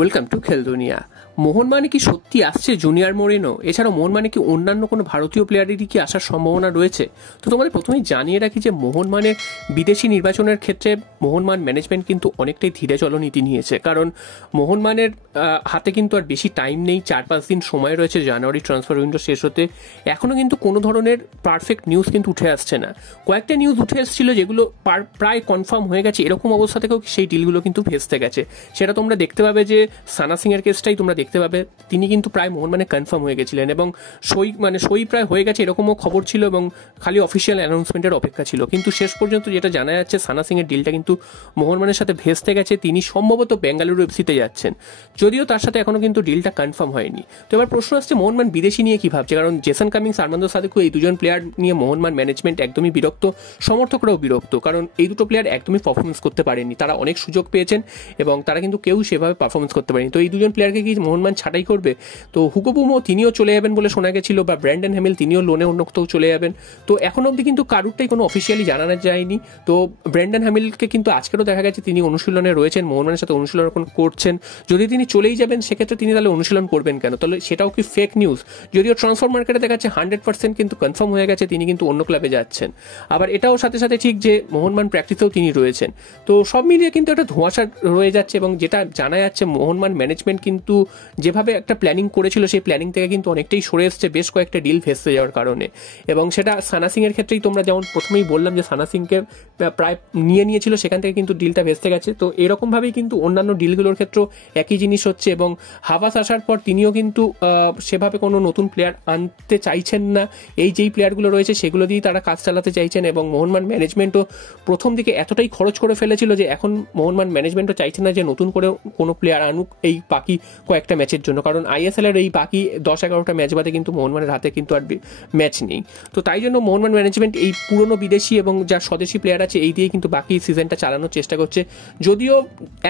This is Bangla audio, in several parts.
ওয়েলকাম টু খেল দুনিয়া। মোহন মানে কি সত্যি আসছে জুনিয়র মরিনো? এছাড়াও মোহন মানে কি অন্যান্য কোনো ভারতীয় প্লেয়ারেরই কি আসার সম্ভাবনা রয়েছে? তো তোমাদের প্রথমেই জানিয়ে রাখি যে মোহন মানে বিদেশি নির্বাচনের ক্ষেত্রে মোহনবাগান ম্যানেজমেন্ট কিন্তু অনেকটাই ধীরে চলনীতি নিয়েছে, কারণ মোহনবাগানের হাতে কিন্তু আর বেশি টাইম নেই, 4-5 দিন সময় রয়েছে জানুয়ারি ট্রান্সফার উইন্ডো শেষ হতে। এখনও কিন্তু কোনো ধরনের পারফেক্ট নিউজ কিন্তু উঠে আসছে না। কয়েকটা নিউজ উঠে এসেছিল যেগুলো প্রায় কনফার্ম হয়ে গেছে, এরকম অবস্থা থেকেও সেই ডিলগুলো কিন্তু ভেস্তে গেছে। সেটা তোমরা দেখতে পাবে যে সানা সিং এর কেসটাই তোমরা দেখতে পাবে, তিনি কিন্তু প্রায় মোহনবাগানে কনফার্ম হয়ে গেছিলেন এবং সই প্রায় হয়ে গেছে এরকমও খবর ছিল এবং খালি অফিসিয়াল অ্যানাউন্সমেন্টের অপেক্ষা ছিল। কিন্তু শেষ পর্যন্ত যেটা জানা যাচ্ছে সানা সিং এর ডিলটা কিন্তু মোহনবাগানের সাথে ভেস্তে গেছে। তিনি সম্ভবত বেঙ্গালুরু এফসিতে যাচ্ছেন, যদিও তার সাথে এখনো কিন্তু ডিলটা কনফার্ম হয়নি। তো এবার প্রশ্ন আসছে মোহনবাগান বিদেশি নিয়ে কি ভাবছে, কারণ জেসন কামিংস, আরমান্দো সাদিকু, এই দুজন প্লেয়ার নিয়ে মোহনবাগান ম্যানেজমেন্ট একদমই বিরক্ত, সমর্থকরাও বিরক্ত, কারণ এই দুটো প্লেয়ার একদমই পারফরমেন্স করতে পারেনি। তারা অনেক সুযোগ পেয়েছেন এবং তারা কিন্তু কেউ সেভাবে পারফরমেন্স করতে পারেনি। তো এই দুজন প্লেয়ারকে কি মোহনবাগান ছাঁটাই করবে? তো হুগো বুমো তিনিও চলে যাবেন বলে শোনা গেছিল, বা ব্র্যান্ডন হ্যামিল তিনিও লোনে অন্য কোথাও চলে যাবেন। তো এখন অবধি কিন্তু কারুরটাই কোনো অফিসিয়ালি জানানো যায়নি। তো ব্র্যান্ডন হ্যামিলকে কিন্তু আজকেরও দেখা গেছে তিনি অনুশীলনে রয়েছেন, মোহনবাগানের সাথে অনুশীলন করছেন। যদি তিনি চলেই যাবেন সেক্ষেত্রে তিনি তাহলে অনুশীলন করবেন কেন? তাহলে সেটাও কি ফেক নিউজ? যদিও ট্রান্সফার মার্কেটে দেখা যাচ্ছে 100% কিন্তু কনফার্ম হয়ে গেছে তিনি কিন্তু অন্য ক্লাবে যাচ্ছেন। আবার এটাও সাথে সাথে ঠিক যে মোহনবাগান প্র্যাকটিসেও তিনি রয়েছেন। তো সব মিলিয়ে কিন্তু একটা ধোঁয়াশা রয়ে যাচ্ছে এবং যেটা জানা যাচ্ছে মোহনবাগান ম্যানেজমেন্ট কিন্তু যেভাবে একটা প্ল্যানিং করেছিল সেই প্ল্যানিং থেকে কিন্তু অনেকটাই সরে এসছে বেশ কয়েকটা ডিল ভেস্তে যাওয়ার কারণে। এবং সেটা সানা সিং এর ক্ষেত্রেই তোমরা যেমন প্রথমেই বললাম যে সানা সিংকে প্রায় নিয়েছিল, সেখান থেকে কিন্তু ডিলটা ভেস্তে গেছে। তো এরকমভাবেই কিন্তু অন্যান্য ডিলগুলোর ক্ষেত্রেও একই জিনিস হচ্ছে এবং হাভাস আসার পর তিনিও কিন্তু সেভাবে কোনো নতুন প্লেয়ার আনতে চাইছেন না। এই যেই প্লেয়ারগুলো রয়েছে সেগুলো দিয়েই তারা কাজ চালাতে চাইছেন এবং মোহনবাগান ম্যানেজমেন্টও প্রথম দিকে এতটাই খরচ করে ফেলেছিল যে এখন মোহনবাগান ম্যানেজমেন্টও চাইছে না যে নতুন করে কোনো প্লেয়ার আনুক এই বাকি কয়েকটা ম্যাচের জন্য, কারণ আইএসএল এর এই বাকি 10-11টা ম্যাচ বাদে কিন্তু মোহনবাগানের হাতে কিন্তু আর ম্যাচ নেই। তো তাই জন্য মোহনবাগান ম্যানেজমেন্ট এই পুরনো বিদেশি এবং যা স্বদেশি প্লেয়ার আছে এই দিয়ে কিন্তু বাকি সিজনটা চালানোর চেষ্টা করছে। যদিও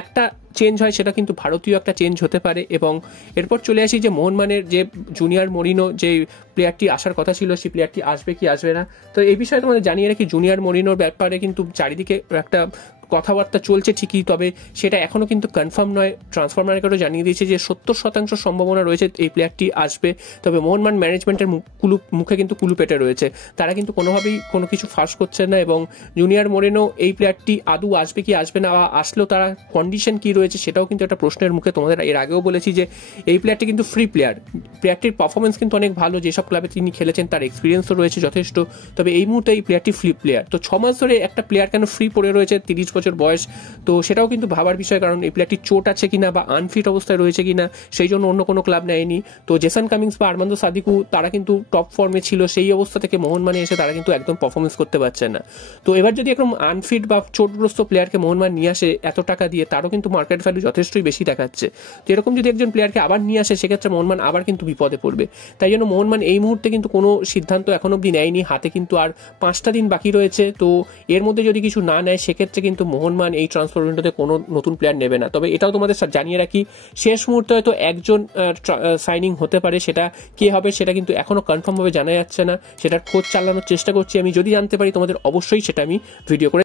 একটা চেঞ্জ হয় সেটা কিন্তু ভারতীয় একটা চেঞ্জ হতে পারে। এবং এরপর চলে আসি যে মোহনবাগানের যে জুনিয়র মরিনো যে প্লেয়ারটি আসার কথা ছিল সেই প্লেয়ারটি আসবে কি আসবে না। তো এই বিষয়ে তোমাদের জানিয়ে রাখি জুনিয়র মরিনোর ব্যাপারে কিন্তু চারিদিকে একটা কথাবার্তা চলছে ঠিকই, তবে সেটা এখনও কিন্তু কনফার্ম নয়। ট্রান্সফার মার্কেটও জানিয়ে দিয়েছে যে 70% সম্ভাবনা রয়েছে এই প্লেয়ারটি আসবে, তবে মোহনবাগান ম্যানেজমেন্টের মুখে কিন্তু কুলু পেটে রয়েছে, তারা কিন্তু কোনোভাবেই কোনো কিছু ফাঁস করছে না। এবং জুনিয়র মোরেনো এই প্লেয়ারটি আদৌ আসবে কি আসবে না, বা আসলেও তারা কন্ডিশন কি রয়েছে সেটাও কিন্তু একটা প্রশ্নের মুখে। তোমাদের এর আগেও বলেছি যে এই প্লেয়ারটি কিন্তু ফ্রি প্লেয়ার, প্লেয়ারটির পারফরমেন্স কিন্তু অনেক ভালো, যেসব ক্লাবে তিনি খেলেছেন তার এক্সপিরিয়েন্সও রয়েছে যথেষ্ট, তবে এই মুহূর্তে এই প্লেয়ারটি ফ্রি প্লেয়ার। তো 6 মাস ধরে একটা প্লেয়ার কেন ফ্রি পড়ে রয়েছে, 30 বছর বয়স, তো সেটাও কিন্তু ভাবার বিষয়, কারণ এই প্লেয়ারটি চোট আছে কিনা বা আনফিট অবস্থায় রয়েছে কিনা সেই জন্য অন্য কোনো ক্লাব নেয়নি। তো জেসন কামিংস বা আরমান্দো সাদিকু তারা কিন্তু টপ ফর্মে ছিল, সেই অবস্থা থেকে মোহনবাগানে এসে তারা কিন্তু একদম পারফরমেন্স করতে পারছে না। তো এবার যদি একদম আনফিট বা চোটগ্রস্ত প্লেয়ারকে মোহনবাগান নিয়ে আসে এত টাকা দিয়ে, তারও কিন্তু মার্কেট ভ্যালু যথেষ্টই বেশি দেখাচ্ছে। তো এরকম যদি একজন প্লেয়ারকে আবার নিয়ে আসে সেক্ষেত্রে মোহনবাগান আবার কিন্তু বিপদে পড়বে। তাই জন্য মোহনবাগান এই মুহূর্তে কিন্তু কোনো সিদ্ধান্ত এখন অব্দি নেয়নি, হাতে কিন্তু আর 5টা দিন বাকি রয়েছে। তো এর মধ্যে যদি কিছু না নেয় সেক্ষেত্রে কিন্তু মোহনবাগান এই ট্রান্সফার উইন্ডোতে কোনো নতুন প্লেয়ার নেবে না। তবে এটাও তোমাদের জানিয়ে রাখি শেষ মুহূর্তে হয়তো একজন সাইনিং হতে পারে, সেটা কে হবে সেটা কিন্তু এখনো কনফার্ম ভাবে জানা যাচ্ছে না, সেটার খোঁজ চালানোর চেষ্টা করছি আমি। যদি জানতে পারি তোমাদের অবশ্যই সেটা আমি ভিডিও করে